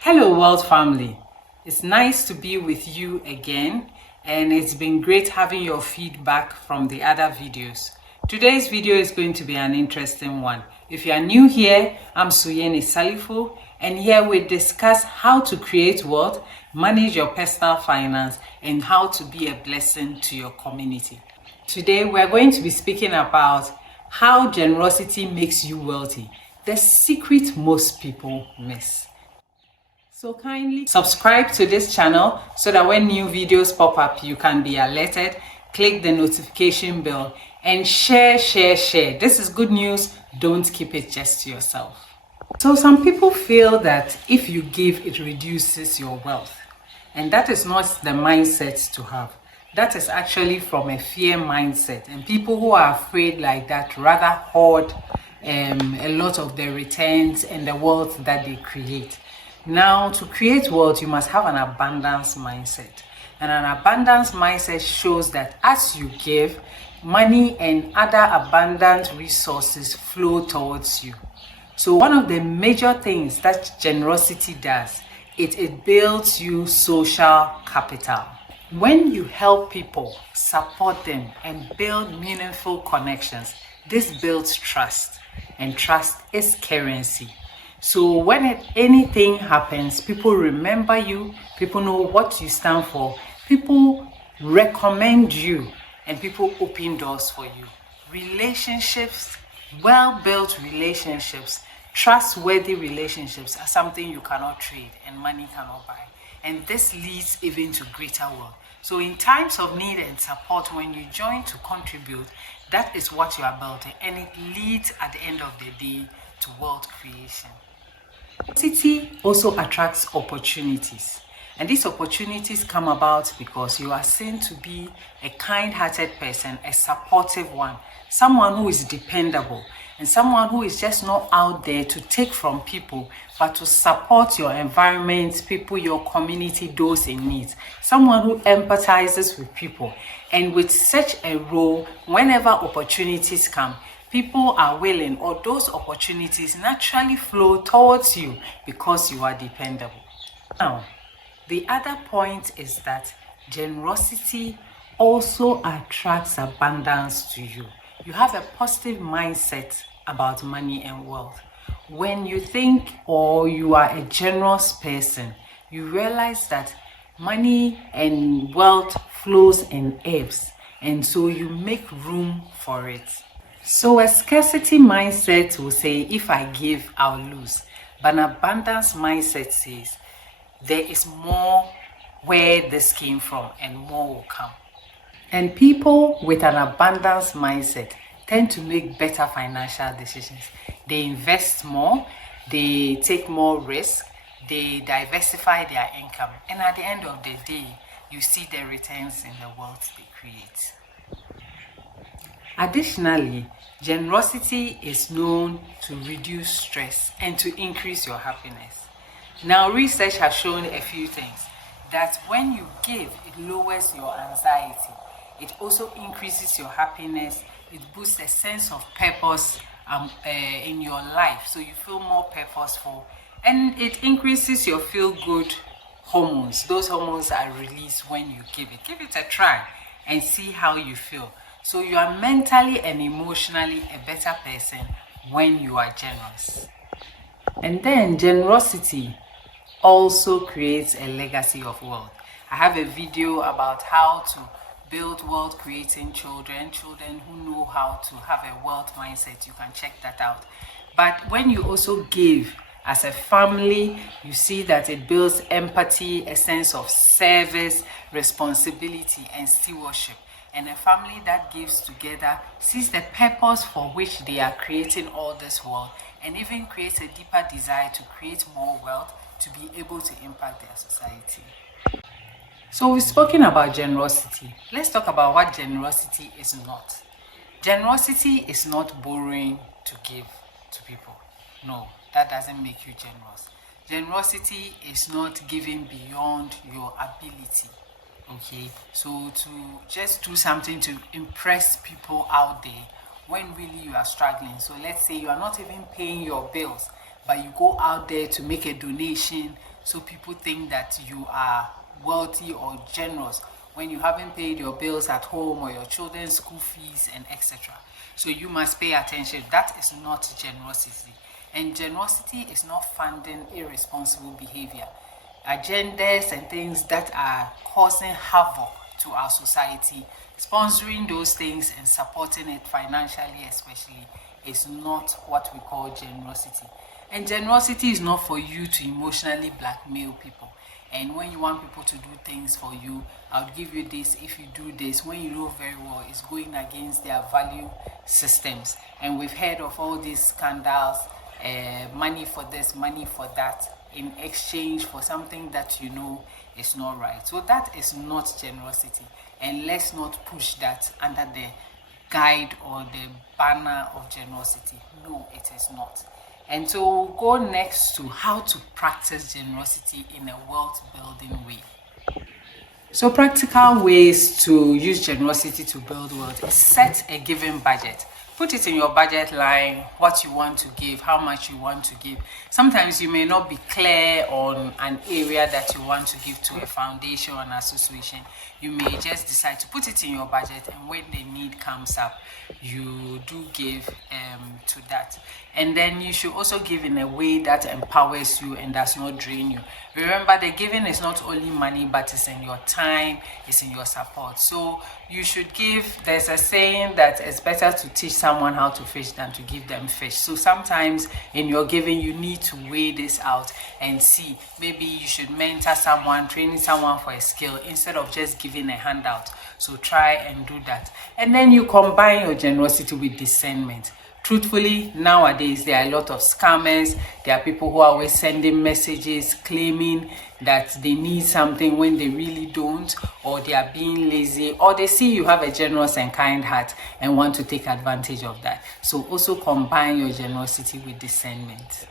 Hello world family, it's nice to be with you again, and it's been great having your feedback from the other videos. Today's video is going to be an interesting one. If you are new here, I'm Suyeni Salifo, and here we discuss how to create wealth, manage your personal finance, and how to be a blessing to your community. Today we're going to be speaking about how generosity makes you wealthy, the secret most people miss. So kindly subscribe to this channel so that when new videos pop up, you can be alerted. Click the notification bell and share. This is good news. Don't keep it just to yourself. So some people feel that if you give, it reduces your wealth. And that is not the mindset to have. That is actually from a fear mindset. And people who are afraid like that rather hoard a lot of their returns and the wealth that they create. Now, to create wealth, you must have an abundance mindset. And an abundance mindset shows that as you give, money and other abundant resources flow towards you. So one of the major things that generosity does, it builds you social capital. When you help people, support them, and build meaningful connections, this builds trust. And trust is currency. So when anything happens, people remember you, people know what you stand for, people recommend you, and people open doors for you. Relationships, well-built relationships, trustworthy relationships are something you cannot trade and money cannot buy. And this leads even to greater wealth. So in times of need and support, when you join to contribute, that is what you are building, and it leads at the end of the day to wealth creation. City also attracts opportunities, and these opportunities come about because you are seen to be a kind-hearted person, a supportive one, someone who is dependable, and someone who is just not out there to take from people, but to support your environment, people, your community, those in need. Someone who empathizes with people, and with such a role, whenever opportunities come, people are willing, or those opportunities naturally flow towards you because you are dependable. Now, the other point is that generosity also attracts abundance to you. You have a positive mindset about money and wealth. When you think or you are a generous person, you realize that money and wealth flows in ebbs, and so you make room for it. So a scarcity mindset will say, if I give, I'll lose. But an abundance mindset says, there is more where this came from and more will come. And people with an abundance mindset tend to make better financial decisions. They invest more, they take more risk, they diversify their income. And at the end of the day, you see the returns in the wealth they create. Additionally, generosity is known to reduce stress and to increase your happiness. Now, research has shown a few things. That when you give, it lowers your anxiety. It also increases your happiness. It boosts a sense of purpose in your life. So you feel more purposeful. And it increases your feel-good hormones. Those hormones are released when you give it. Give it a try and see how you feel. So you are mentally and emotionally a better person when you are generous. And then generosity also creates a legacy of wealth. I have a video about how to build wealth creating children who know how to have a wealth mindset. You can check that out. But when you also give as a family, you see that it builds empathy, a sense of service, responsibility, and stewardship. And a family that gives together sees the purpose for which they are creating all this wealth, and even creates a deeper desire to create more wealth to be able to impact their society. So we've spoken about generosity. Let's talk about what generosity is not. Generosity is not borrowing to give to people. No, that doesn't make you generous. Generosity is not giving beyond your ability. Okay, so to just do something to impress people out there when really you are struggling. So let's say you are not even paying your bills, but you go out there to make a donation so people think that you are wealthy or generous when you haven't paid your bills at home or your children's school fees and etc. So you must pay attention. That is not generosity. And generosity is not funding irresponsible behavior, agendas and things that are causing havoc to our society. Sponsoring those things and supporting it financially especially is not what we call generosity. And generosity is not for you to emotionally blackmail people. And when you want people to do things for you, I'll give you this if you do this, when you know very well it's going against their value systems. And we've heard of all these scandals, money for this, money for that, in exchange for something that you know is not right. So that is not generosity. And let's not push that under the guide or the banner of generosity. No, it is not. And so we'll go next to how to practice generosity in a wealth building way. So practical ways to use generosity to build wealth is set a given budget. Put it in your budget line, what you want to give, how much you want to give. Sometimes you may not be clear on an area that you want to give to a foundation or an association. You may just decide to put it in your budget, and when the need comes up, you do give to that. And then you should also give in a way that empowers you and does not drain you. Remember, the giving is not only money, but it's in your time, it's in your support. So you should give. There's a saying that it's better to teach someone how to fish than to give them fish. So sometimes in your giving, you need to weigh this out and see. Maybe you should mentor someone, training someone for a skill instead of just giving a handout. So try and do that. And then you combine your generosity with discernment. Truthfully, nowadays there are a lot of scammers. There are people who are always sending messages claiming that they need something when they really don't, or they are being lazy, or they see you have a generous and kind heart and want to take advantage of that. So also combine your generosity with discernment.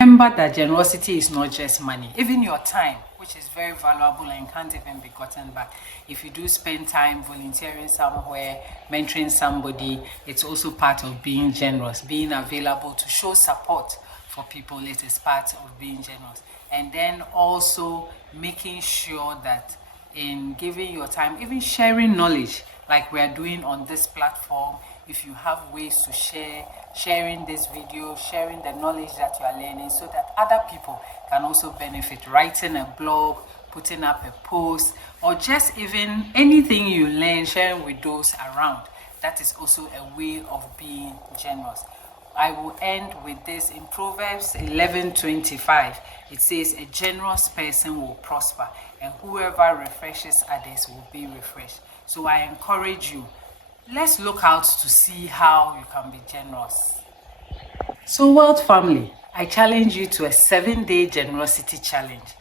Remember that generosity is not just money, even your time, which is very valuable and can't even be gotten back. If you do spend time volunteering somewhere, mentoring somebody, it's also part of being generous. Being available to show support for people, it is part of being generous. And then also making sure that in giving your time, even sharing knowledge like we are doing on this platform, if you have ways to share, sharing this video, sharing the knowledge that you are learning so that other people can also benefit, writing a blog, putting up a post, or just even anything you learn, sharing with those around. That is also a way of being generous. I will end with this in Proverbs 11:25. It says, a generous person will prosper, and whoever refreshes others will be refreshed. So I encourage you, let's look out to see how you can be generous. So Wealth Family, I challenge you to a 7-day generosity challenge.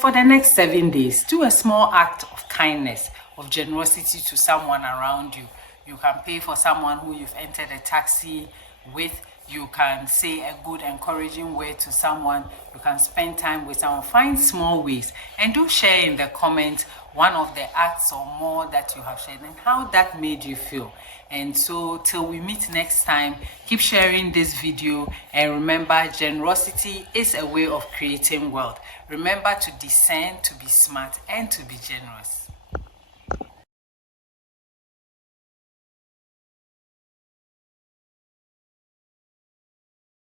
For the next 7 days, do a small act of kindness, of generosity to someone around you. You can pay for someone who you've entered a taxi with. You can say a good encouraging word to someone. You can spend time with someone. Find small ways and do share in the comments one of the acts or more that you have shared and how that made you feel. And so till we meet next time, keep sharing this video, and remember, generosity is a way of creating wealth. Remember to discern, to be smart, and to be generous.